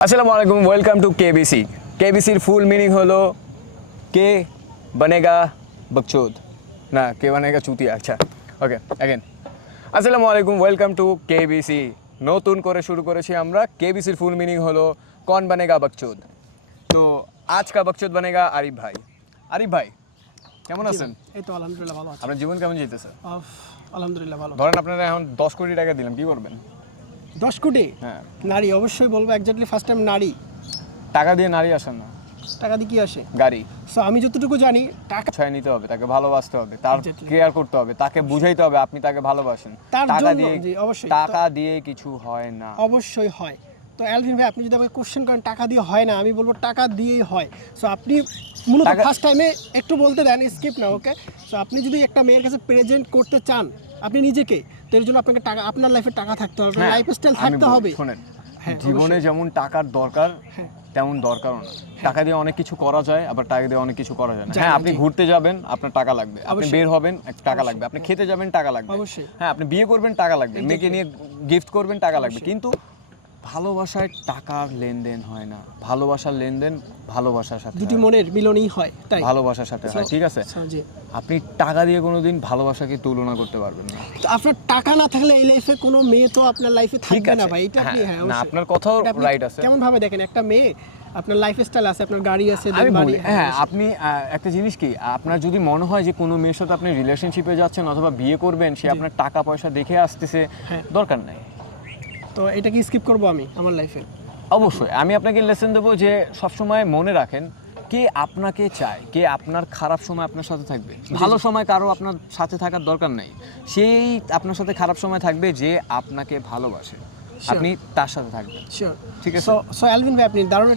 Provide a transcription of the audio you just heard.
আসসালামু আলাইকুম, welcome to KBC. কেবিসির ফুল মিনিং হলো কে বনেগা বকচোদ, না কে বনেগা চুতিয়া। আচ্ছা, ওকে অ্যাগেন। আসসালামু আলাইকুম, ওয়েলকাম টু কেবিসি। নতুন করে শুরু করেছি আমরা। কেবিসির ফুল মিনিং হলো কন বনেগা বকচোদ। তো আজ কা বকচোদ বনেগা আরিফ ভাই। আরিফ ভাই কেমন আছেন? এই তো আলহামদুলিল্লাহ ভালো আছি। আপনার জীবন কেমন যেতেছে? আলহামদুলিল্লাহ ভালো। ধরেন আপনারা এখন 10 কোটি টাকা দিলাম, কি করবেন? 10 কোটি হ্যাঁ, নারী, অবশ্যই বলবো এক্স্যাক্টলি ফার্স্ট টাইম নারী। টাকা দিয়ে নারী আসেন না, টাকা দিয়ে কি আসে? গাড়ি। সো আমি যতটুকু জানি টাকা ছয় নিতে হবে, তাকে ভালোবাসতে হবে, তার Exactly. কেয়ার করতে হবে, তাকে বুঝাইতে হবে আপনি তাকে ভালোবাসেন। তার টাকা জন্য দিয়ে জি, অবশ্যই। টাকা দিয়ে কিছু হয় না। অবশ্যই হয়। তো অ্যালভিন ভাই, আপনি যদি আমাকে কোশ্চেন করেন টাকা দিয়ে হয় না, আমি বলবো টাকা দিয়েই হয়। সো আপনি মূলত টাকা- ফার্স্ট টাইমে একটু বলতে দেন, স্কিপ না, ওকে? সো আপনি যদি একটা মেয়ের কাছে প্রেজেন্ট করতে চান আপনি নিজেকে, তো এর জন্য আপনাকে টাকা, আপনার লাইফে টাকা থাকতে হবে, হ্যাঁ, লাইফস্টাইল আমি থাকতে বলি, হবে। শোনেন, হ্যাঁ, জীবনে অবশ্যই। যেমন টাকার দরকার হ্যাঁ। তেমন দরকারও না। টাকা দিয়ে অনেক কিছু করা যায়, আবার টাকা দিয়ে অনেক কিছু করা যায় না। যায় হ্যাঁ, না, আপনি জি। ঘুরতে যাবেন, আপনার টাকা লাগবে। আপনি অবশ্যই। বের হবেন, টাকা লাগবে। আপনি খেতে যাবেন, টাকা লাগবে। অবশ্যই। হ্যাঁ, আপনি বিয়ে করবেন, টাকা লাগবে। মেয়েকে নিয়ে গিফট করবেন, টাকা লাগবে। অবশ্যই। কিন্তু ভালোবাসায় টাকার লেনদেন হয় না। ভালোবাসার লেনদেন ভালোবাসার সাথে দুটি হয়। মনের মিলনই হয়, তাই? ভালোবাসার সাথে হয়, ঠিক আছে? জি। আপনি টাকা দিয়ে কোনোদিন ভালোবাসাকে তুলনা করতে পারবেন না। তো আপনার টাকা না থাকলে এই লাইফে কোনো মেয়ে তো আপনার লাইফে ঠিক থাকবে না আছে, ভাই, এটা আপনি হ্যাঁ, না অবশ্যই। আপনার কথাও এটা আপনি রাইট আছে। কেমন ভাবে দেখেন একটা মেয়ে, আপনার লাইফস্টাইল আছে, আপনার গাড়ি আছে, আমি বাড়ি, বলি, হ্যাঁ, আপনি একটা জিনিস কি, আপনার যদি মনে হয় যে কোনো মেয়ের সাথে আপনি রিলেশনশিপে যাচ্ছেন অথবা বিয়ে করবেন, সে আপনার টাকা পয়সা দেখে আসতেছে, হ্যাঁ। দরকার নাই। তো এটা কি স্কিপ করব আমি আমার লাইফে? অবশ্যই আমি আপনাকে লেসন দেবো যে সবসময় মনে রাখেন, কে আপনাকে চায়, কে আপনার খারাপ সময় আপনার সাথে থাকবে। ভালো সময় কারো আপনার সাথে থাকার দরকার নেই, সেই আপনার সাথে খারাপ সময় থাকবে যে আপনাকে ভালোবাসে, আপনি তার সাথে থাকবেন। শিওর। ঠিক আছে। সো অ্যালভিন ভাই, আপনি দারুণ